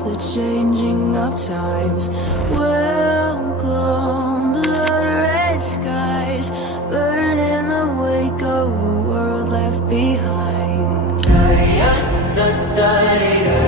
across the changing of times. Welcome, blood red skies, burn in the wake of a world left behind. Da-da-da-da-da-da.